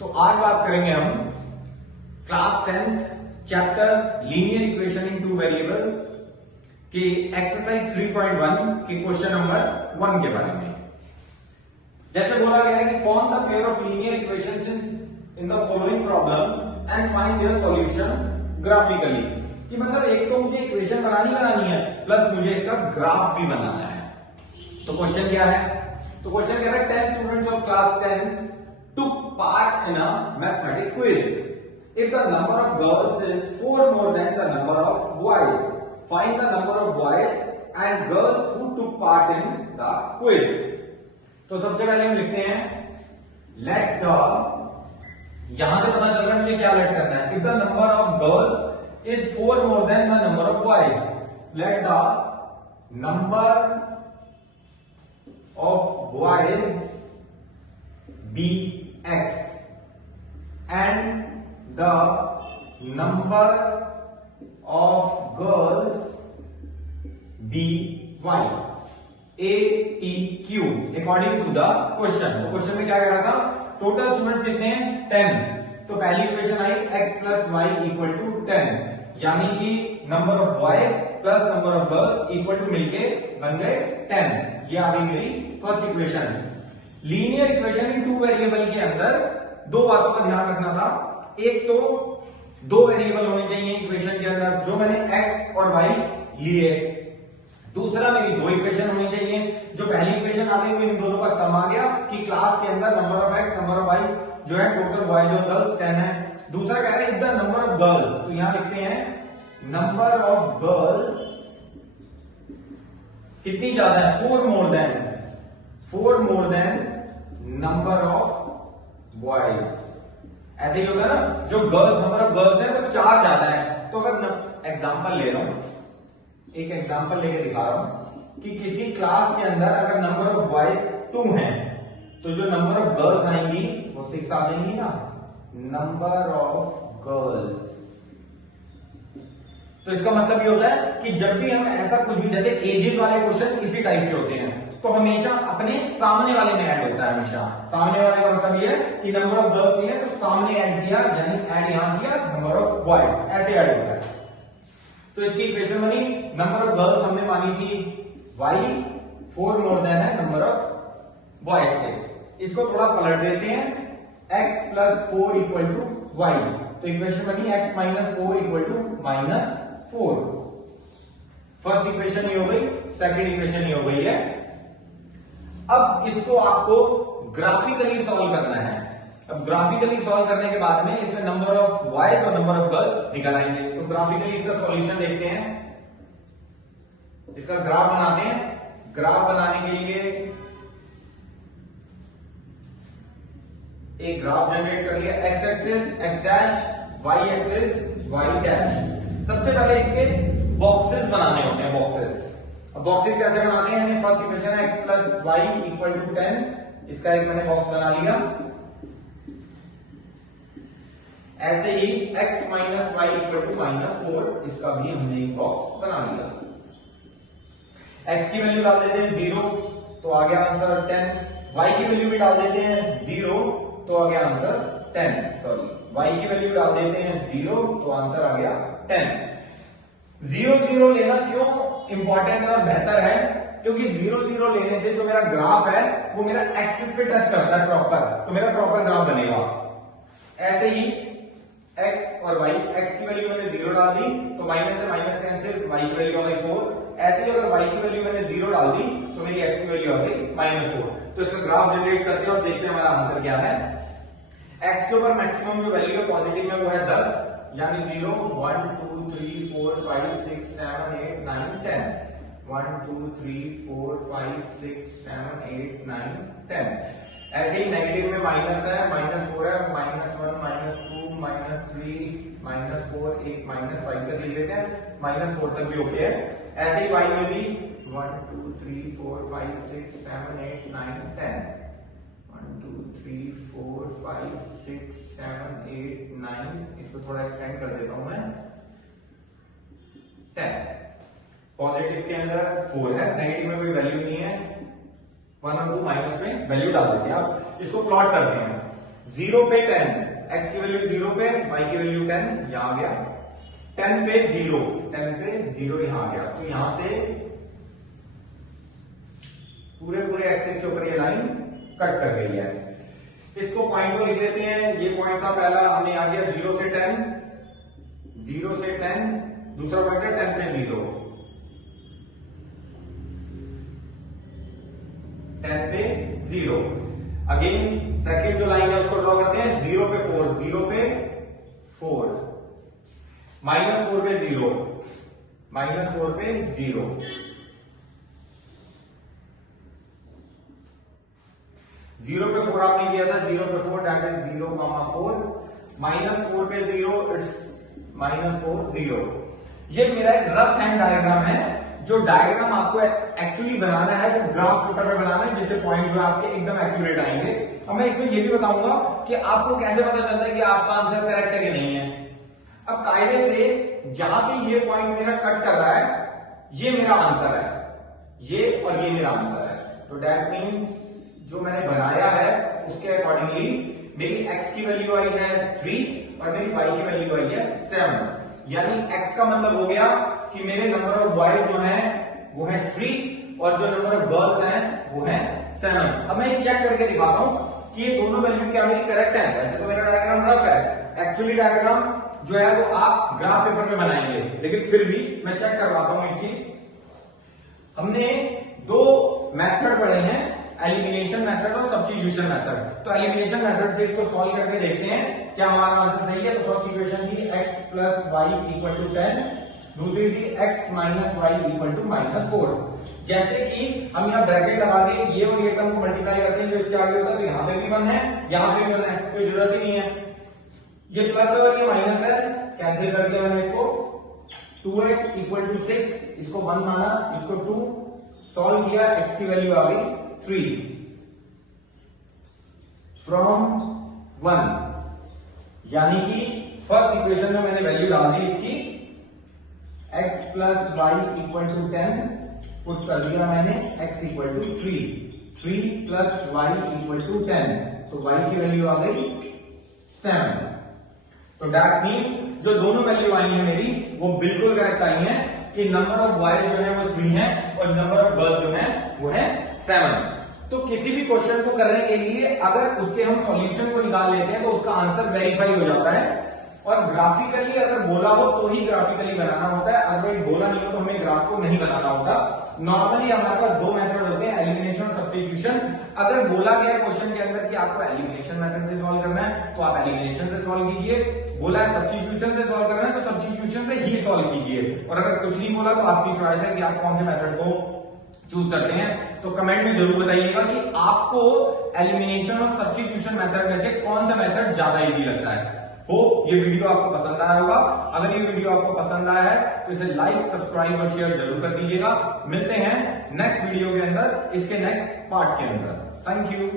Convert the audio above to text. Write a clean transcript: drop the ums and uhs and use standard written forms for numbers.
तो आज बात करेंगे हम class 10th chapter linear equation in two variable के एक्सरसाइज 3.1 के क्वेश्चन नंबर 1 के बारे में। जैसे बोला गया है कि form the pair of linear equations in the following problem and find their solution graphically. कि मतलब एक तो मुझे इक्वेशन बनानी है प्लस मुझे इसका ग्राफ भी बनाना है। तो क्वेश्चन क्या है? तो क्वेश्चन कह रहा है 10 students of class 10 took part in a mathematics quiz. If the number of girls is 4 more than the number of boys, find the number of boys and girls who took part in the quiz. तो सबसे पहले हम लिखते हैं let the, यहां से पता चल रहा है मुझे क्या लेट करना है। If the number of girls is 4 more than the number of boys, let the number of boys be x and the number of girls be y a t q according to the question। तो question में क्या कह रहा था? Total students कितने हैं? 10। तो पहली इक्वेशन आई x plus y equal to 10, यानी कि number of boys plus number of girls equal to मिलके बन गए 10। ये आ गई मेरी first equation. Linear equation in two variable के अंदर दो बातों का ध्यान रखना था। एक तो दो वेरिएबल होने चाहिए इक्वेशन के अंदर, जो मैंने x और y लिए। दूसरा मेरी दो इक्वेशन होनी चाहिए, जो पहली इक्वेशन आ गई वो इन दोनों का सम आ गया कि क्लास के अंदर number of x number of y जो है टोटल बॉयज और गर्ल्स 10 है। दूसरा कह रहा है if the number of girls, तो यहां लिखते हैं नंबर ऑफ गर्ल्स कितनी ज्यादा है? 4 more then number of boys. ऐसे ही होता है ना, जो गर्ल्स नंबर ऑफ गर्ल्स है वो 4 ज्यादा है। तो अगर एग्जांपल ले रहा हूं, एक एग्जांपल लेके दिखा रहा हूं कि किसी क्लास के अंदर अगर नंबर ऑफ बॉयज 2 है तो जो नंबर ऑफ गर्ल्स आएंगी वो 6 आ जाएंगी ना। नंबर ऑफ गर्ल्स, तो इसका मतलब ये होता है कि जब भी हम ऐसा कुछ भी, जैसे एजेस वाले क्वेश्चन इसी टाइप के होते हैं, तो हमेशा अपने सामने वाले में ऐड होता है। हमेशा सामने वाले का मतलब ये है कि नंबर ऑफ गर्ल्स है तो सामने ऐड किया, यानी ऐड यहां किया नंबर ऑफ बॉयज, ऐसे ऐड होता है। तो इसकी इक्वेशन बनी, नंबर ऑफ गर्ल्स हमने मानी थी y 4 मोर देन है नंबर ऑफ बॉयज से। इसको थोड़ा पलट देते हैं, x plus 4 equal to y। तो इक्वेशन बनी x minus 4 equal to minus 4। First equation ये हो गई, सेकंड इक्वेशन ये हो गई है। अब इसको आपको ग्राफिकली सॉल्व करना है। अब ग्राफिकली सॉल्व करने के बाद में इसमें नंबर ऑफ बॉयज और नंबर ऑफ गर्ल्स निकल आएंगे। तो ग्राफिकली इसका सॉल्यूशन देखते हैं, इसका ग्राफ बनाते हैं। ग्राफ बनाने के लिए एक ग्राफ जनरेट कर लिया, x axis x dash, y axis y dash. सबसे पहले इसके बॉक्सेस बनाने होते हैं, बॉक्सेस। अब बॉक्सेस कैसे बनाते हैं? यानी फर्स्ट इक्वेशन है x plus y equal to 10, इसका एक मैंने बॉक्स बना लिया। ऐसे ही x minus y equal to minus 4, इसका भी हमने एक बॉक्स बना लिया। x की वैल्यू डाल देते हैं 0, तो आ गया आंसर 10। y की वैल्यू भी डाल देते हैं 0, तो आ गया आंसर 10। सॉरी, y की वैल्यू डाल देते हैं 0, तो आंसर आ गया 10। 0 लेना क्यों इंपॉर्टेंट और बेहतर है? क्योंकि 0 लेने से जो मेरा ग्राफ है वो मेरा एक्सिस पे टच करता है प्रॉपर, तो मेरा प्रॉपर ग्राफ बनेगा। ऐसे ही x और y, x की वैल्यू मैंने 0 डाल दी तो माइनस से माइनस कैंसिल, y की वैल्यू आ गई 4। ऐसे ही अगर y की वैल्यू मैंने 0 डाल दी तो मेरी x की वैल्यू आ गई -4। तो इसका ग्राफ जनरेट करते हैं और देखते हैं हमारा आंसर क्या है। x के ऊपर मैक्सिमम जो वैल्यू है पॉजिटिव में वो है 10, यानी 0 1 2 3 4 5 6 7 8 9 10। 1 2 3 4 5 6 7 8 9 10। ऐसे ही नेगेटिव में माइनस है, -4 है, -1 -2 -3 -4 1 -5 तक लिख लेते हैं, -4 तक भी ओके है। ऐसे ही y में भी 1 2 3 4 5 6 7 8 9 10। 1 2 3 4 5 6 7 8 9, इसको थोड़ा एक्सटेंड कर देता हूं मैं, 10। पॉजिटिव के अंदर 4 है, नेगेटिव में कोई वैल्यू नहीं है, 1 और 2 माइनस में वैल्यू डाल देते हैं। आप इसको प्लॉट करते हैं, 0 पे 10, x की वैल्यू 0 पे, y की वैल्यू 10, यहां आ गया 10 पे 0, 10 पे 0 यहां आ गया। तो यहां से पूरे एक्सिस के ऊपर ये लाइन कट कर गई है। इसको पॉइंट को लिख लेते हैं। ये पॉइंट था पहला, हमें आ गया 0 से 10, 0 से 10, दूसरा पॉइंट है 10 पे 0, 10 पे 0। अगेन सेकंड जो लाइन है उसको ड्रॉ करते हैं, 0 पे 4, 0 पे 4, -4 पे 0, -4 पे 0, 0 पे 4 आपने किया था, 0 पे 4 दैट इज 0, 4, -4 पे 0 इट्स -4 0। ये मेरा एक रफ हैंड डायग्राम है। जो डायग्राम आपको एक्चुअली बनाना है, जो ग्राफ पेपर में बनाना है, जिससे पॉइंट जो आपके एकदम एक्यूरेट आएंगे। अब मैं इसमें ये भी बताऊंगा कि आपको कैसे पता चलता है कि आपका आंसर करेक्ट है कि नहीं है। अब कायदे से जहां पे ये पॉइंट मेरा कट कर रहा है, ये मेरा आंसर है, ये और ये मेरा आंसर है। तो दैट मीन्स जो मैंने बनाया है उसके अकॉर्डिंगली मेरी x की वैल्यू आई है 3 और मेरी y की वैल्यू आई है 7। यानी x का मतलब हो गया कि मेरे नंबर ऑफ बॉयज जो हैं वो है 3 और जो नंबर ऑफ गर्ल्स हैं वो है 7। अब मैं ये चेक करके दिखाता हूं कि ये दोनों वैल्यू क्या मेरी करेक्ट है। वैसे तो मेरा डायग्राम रफ है, एक्चुअली डायग्राम जो है वो आप ग्राफ पेपर में बनाएंगे, लेकिन फिर भी मैं चेक करवाता हूं एक चीज। हमने दो मेथड पढ़े हैं, एलिमिनेशन मेथड और सब्स्टिट्यूशन मेथड। तो एलिमिनेशन मेथड से इसको सॉल्व करके देखते हैं क्या हमारा आंसर सही है। तो फर्स्ट इक्वेशन थी x plus y equal to 10, दूसरी थी x minus y equal to -4। जैसे कि हम यहाँ ब्रैकेट लगा दें, ये और ये टर्म को मल्टीप्लाई करते हैं जो इसके आगे होता है, तो यहाँ पे भी 1 है, यहाँ पे भी 1 है, कोई जरूरत ही नहीं है। ये प्लस और ये माइनस है, कैंसिल कर दिया मैंने इसको। 2x इक्वल टू 6, इसको 1 माना, इसको 2, सॉल्व किया, x की वैल्यू आ गई 3 फ्रॉम 1। यानी कि फर्स्ट इक्वेशन में मैंने वैल्यू डाल दी इसकी, x plus y equal to 10, put कर दिया मैंने x equal to 3 plus y equal to 10, तो y की वैल्यू आ गई 7। तो दैट मीन्स जो दोनों वैल्यू आई है मेरी वो बिल्कुल करेक्ट आई है कि नंबर ऑफ बॉयज जो है वो 3 है और नंबर ऑफ गर्ल्स जो है वो है 7। तो किसी भी क्वेश्चन को करने के लिए अगर उसके हम सॉल्यूशन को निकाल लेते हैं तो उसका आंसर वेरीफाई हो जाता है। और ग्राफिकली अगर बोला हो तो ही ग्राफिकली बनाना होता है, अगर बोला नहीं हो तो हमें ग्राफ को नहीं बनाना होता। नॉर्मली हमारे पास दो मेथड होते हैं, एलिमिनेशन और सब्स्टिट्यूशन। अगर बोला गया क्वेश्चन के अंदर कि आपको एलिमिनेशन मेथड से सॉल्व करना है तो आप एलिमिनेशन से सॉल्व कीजिए, बोला है सब्स्टिट्यूशन से सॉल्व करना है तो सब्स्टिट्यूशन से ही सॉल्व कीजिए। और अगर कुछ नहीं बोला तो आपकी चॉइस है कि आप कौन से मेथड को चूज करते हैं। तो कमेंट में जरूर बताइएगा कि आपको एलिमिनेशन और सब्स्टिट्यूशन मेथड में से कौन सा मेथड ज्यादा इजी लगता है। हो ये वीडियो आपको पसंद आया होगा। अगर ये वीडियो आपको पसंद आया है तो इसे लाइक, सब्सक्राइब और शेयर जरूर कर दीजिएगा। मिलते हैं नेक्स्ट वीडियो के अंदर, इसके नेक्स्ट पार्ट के अंदर। Thank you.